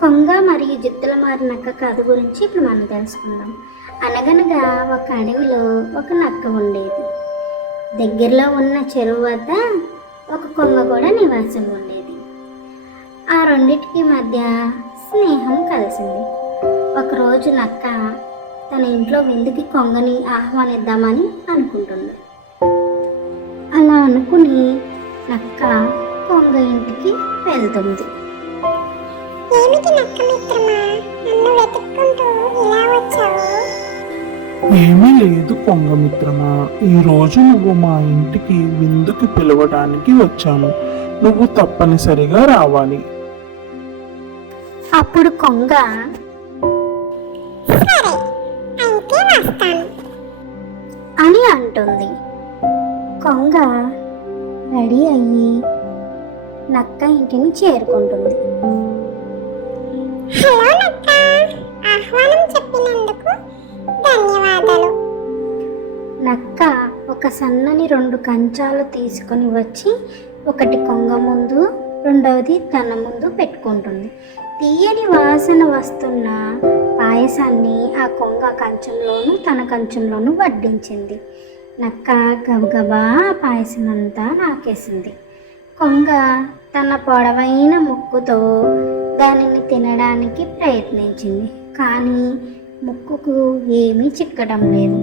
కొంగ మరియు జిత్తుల మారి నక్క కథ గురించి ఇప్పుడు మనం తెలుసుకుందాం. అనగనగా ఒక అడవిలో ఒక నక్క ఉండేది. దగ్గరలో ఉన్న చెరువు వద్ద ఒక కొంగ కూడా నివాసం ఉండేది. ఆ రెండింటికి మధ్య స్నేహం కలిసింది. ఒకరోజు నక్క తన ఇంట్లో విందుకి కొంగని ఆహ్వానిద్దామని అనుకుంటుంది. అలా అనుకుని నక్క కొంగ ఇంటికి వెళ్తుంది. ఏమిటి నక్క మిత్రమా నన్ను వెతుక్కుంటూ ఇలా వచ్చావు? ఏమీ లేదు పొంగమిత్రమా. ఈ రోజు నువ్వు మా ఇంటికి విందుకి పిలవడానికి వచ్చాను. నువ్వు తప్పనిసరిగా రావాలి. అప్పుడు కొంగ సరే అయితే వస్తాను అని అంటుంది. కొంగ రెడీ అయ్యి నక్క ఇంటిని చేరుకుంటుంది. హలో నక్క ఆహ్వానం చెప్పినందుకు ధన్యవాదాలు. నక్క ఒక సన్నని రెండు కంచాలు తీసుకొని వచ్చి ఒకటి కొంగ ముందు రెండవది తన ముందు పెట్టుకుంటుంది. తీయని వాసన వస్తున్న పాయసాన్ని ఆ కొంగ కంచంలోను తన కంచంలోను వడ్డించింది. నక్క గబగబా పాయసం అంతా నాకేసింది. కొంగ తన పొడవైన ముక్కుతో దానిని తినడానికి ప్రయత్నించింది. కానీ ముక్కుకు ఏమీ చిక్కడం లేదు.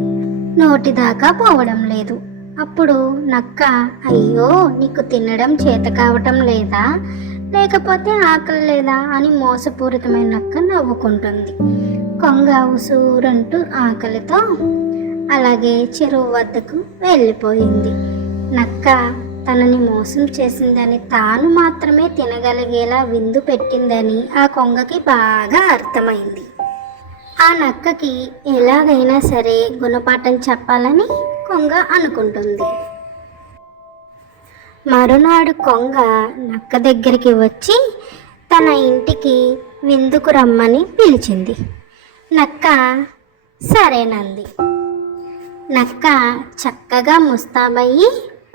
నోటి దాకా పోవడం లేదు. అప్పుడు నక్క అయ్యో నీకు తినడం చేత కావటం లేదా? లేకపోతే ఆకలి లేదా? అని మోసపూరితమైన నక్క నవ్వుకుంటుంది. కొంగ ఉసూరంటూ ఆకలితో అలాగే చెరువు వద్దకు వెళ్ళిపోయింది. నక్క తనని మోసం చేసిందని తాను మాత్రమే తినగలిగేలా విందు పెట్టిందని ఆ కొంగకి బాగా అర్థమైంది. ఆ నక్కకి ఎలాగైనా సరే గుణపాఠం చెప్పాలని కొంగ అనుకుంటుంది. మరునాడు కొంగ నక్క దగ్గరికి వచ్చి తన ఇంటికి విందుకు రమ్మని పిలిచింది. నక్క సరేనంది. నక్క చక్కగా ముస్తాబయ్యి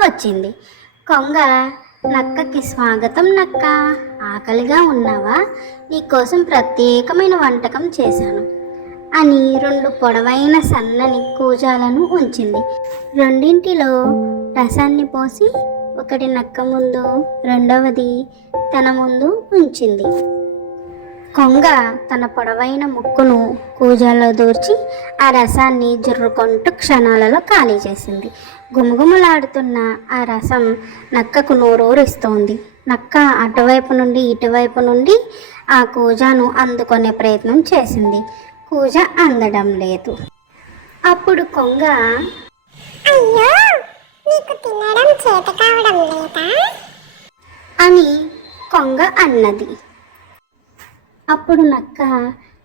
వచ్చింది. కొంగ. నక్కకి స్వాగతం నక్క. ఆకలిగా ఉన్నావా? నీకోసం ప్రత్యేకమైన వంటకం చేశాను. అని రెండు పొడవైన సన్నని కూజాలను ఉంచింది. రెండింటిలో రసాన్ని పోసి ఒకటి నక్క ముందు రెండవది తన ముందు ఉంచింది. కొంగ తన పొడవైన ముక్కును కూజాలో దూర్చి ఆ రసాన్ని జుర్రుకుంటూ క్షణాలలో ఖాళీ చేసింది. గుమగుమలాడుతున్న ఆ రసం నక్కకు నోరూరిస్తోంది. నక్క అటువైపు నుండి ఇటువైపు నుండి ఆ కూజాను అందుకునే ప్రయత్నం చేసింది. కూజ అందడం లేదు. అప్పుడు కొంగ అయ్యో! నీకు తినడం చేత కావడం లేదా? అని కొంగ అన్నది. అప్పుడు నక్క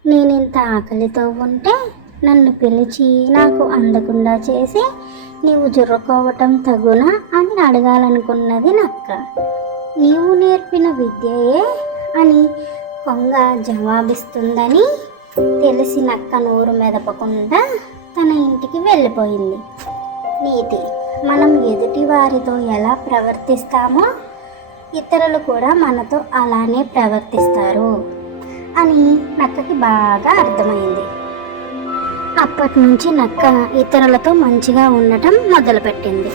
నేనింత ఆకలితో ఉంటే నన్ను పిలిచి నాకు అందకుండా చేసి నీవు జుర్రుకోవటం తగునా అని అడగాలనుకున్నది నక్క. నీవు నేర్పిన విద్యయే అని కొంగ జవాబిస్తుందని తెలిసి నక్క నోరు మెదపకుండా తన ఇంటికి వెళ్ళిపోయింది. నీతి మనం ఎదుటి వారితో ఎలా ప్రవర్తిస్తామో ఇతరులు కూడా మనతో అలానే ప్రవర్తిస్తారు అని నక్కకి బాగా అర్థమైంది. అప్పటి నుంచి నక్క ఇతరులతో మంచిగా ఉండటం మొదలుపెట్టింది.